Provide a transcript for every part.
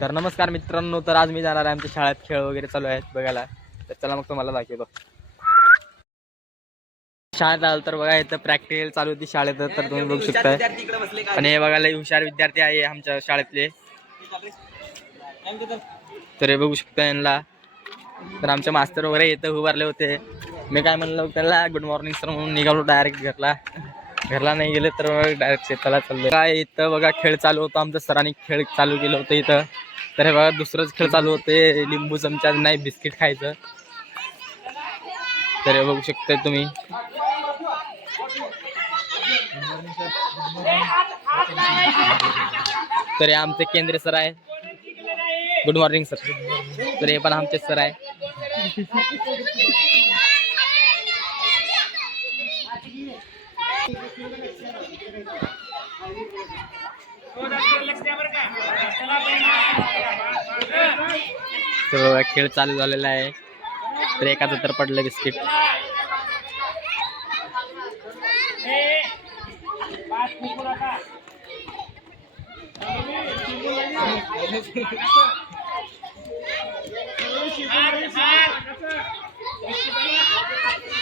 तर नमस्कार मित्रांनो, तर आज मी जाणार आहे आमच्या शाळेत खेळ वगैरे चालू आहेत बघायला. तर चला मग तुम्हाला दाखवतो. शाळेत आलं तर बघा इथं प्रॅक्टिकल चालू होती शाळेत, तर तुम्ही बघू शकता. आणि हे बघायला हुशार विद्यार्थी आहे आमच्या शाळेतले, तर हे बघू शकता यांना. तर आमचे मास्तर वगैरे इथं उभारले होते. मी काय म्हणलं त्याला गुड मॉर्निंग सर म्हणून निघालो डायरेक्ट घरला नाही गेले तर डायरेक्ट शेताला चाललो. काय इथं बघा खेळ चालू होता, आमच्या सरांनी खेळ चालू केलं होतं इथं. तर हे बघा दुसरंच खेळ चालू होते, लिंबू चमचा नाही बिस्किट खायचं. तर हे बघू शकता तुम्ही. तर हे आमचे केंद्रे सर आहे. Good morning sir. तर हे पण आमचे सर आहे. तर खेळ चालू झालेला आहे. तर एकाचं तर पडलं बिस्किट.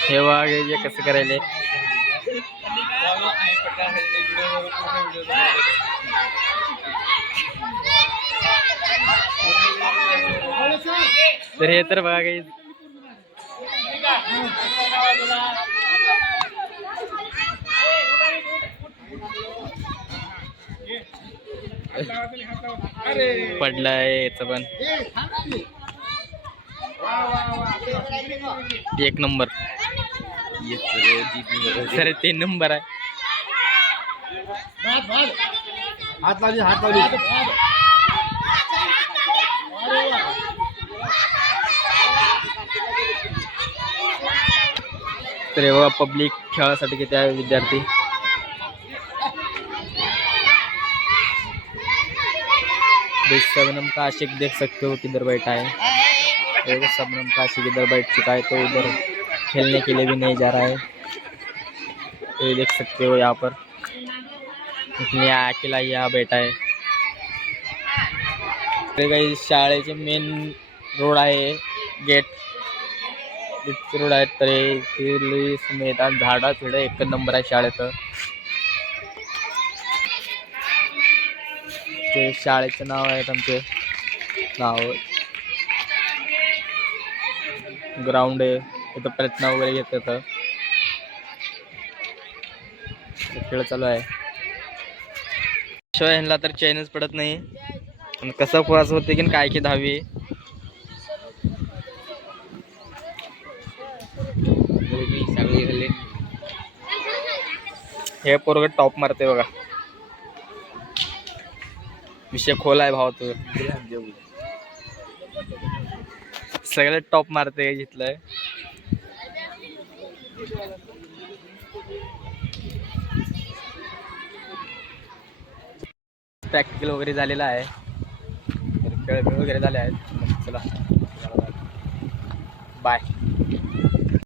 हे बघा हे कसं करायले. तर हे तर बघा काही पडलंय याच पण. एक नंबर सर, 3 नंबर आहे. हात लावली. तर हे बघा पब्लिक खेळासाठी किती आहे विद्यार्थी. सबनम का आशिक देख सकते हो किधर बैठा है. सबनम का आशिक इधर बैठ चुका है, तो उधर खेलने के लिए भी नहीं जा रहा है. ये देख सकते हो यहाँ पर इतनी अकेला यहाँ बैठा है. काही शाळेचे मेन रोड आहे, गेट रोड आहे. तर मैदान झाडा फिड एक नंबर आहे शाळेत. ते शाळेचे नाव आहेत आमचे नाव. ग्राउंड आहे इथं, प्रयत्न वगैरे घेतात. खेळ चालू आहे. शिवाय ह्यांना तर चैनच पडत नाही. पण कसा पास होते की काय की 10वी. हे पोरग टॉप मारते बघा. विषय खोल आहे भाव. तो सगळं टॉप मारते जिथलं. प्रॅक्टिकल वगैरे झालेला आहे. तर खेळ वगैरे झाले आहेत. चला बाय.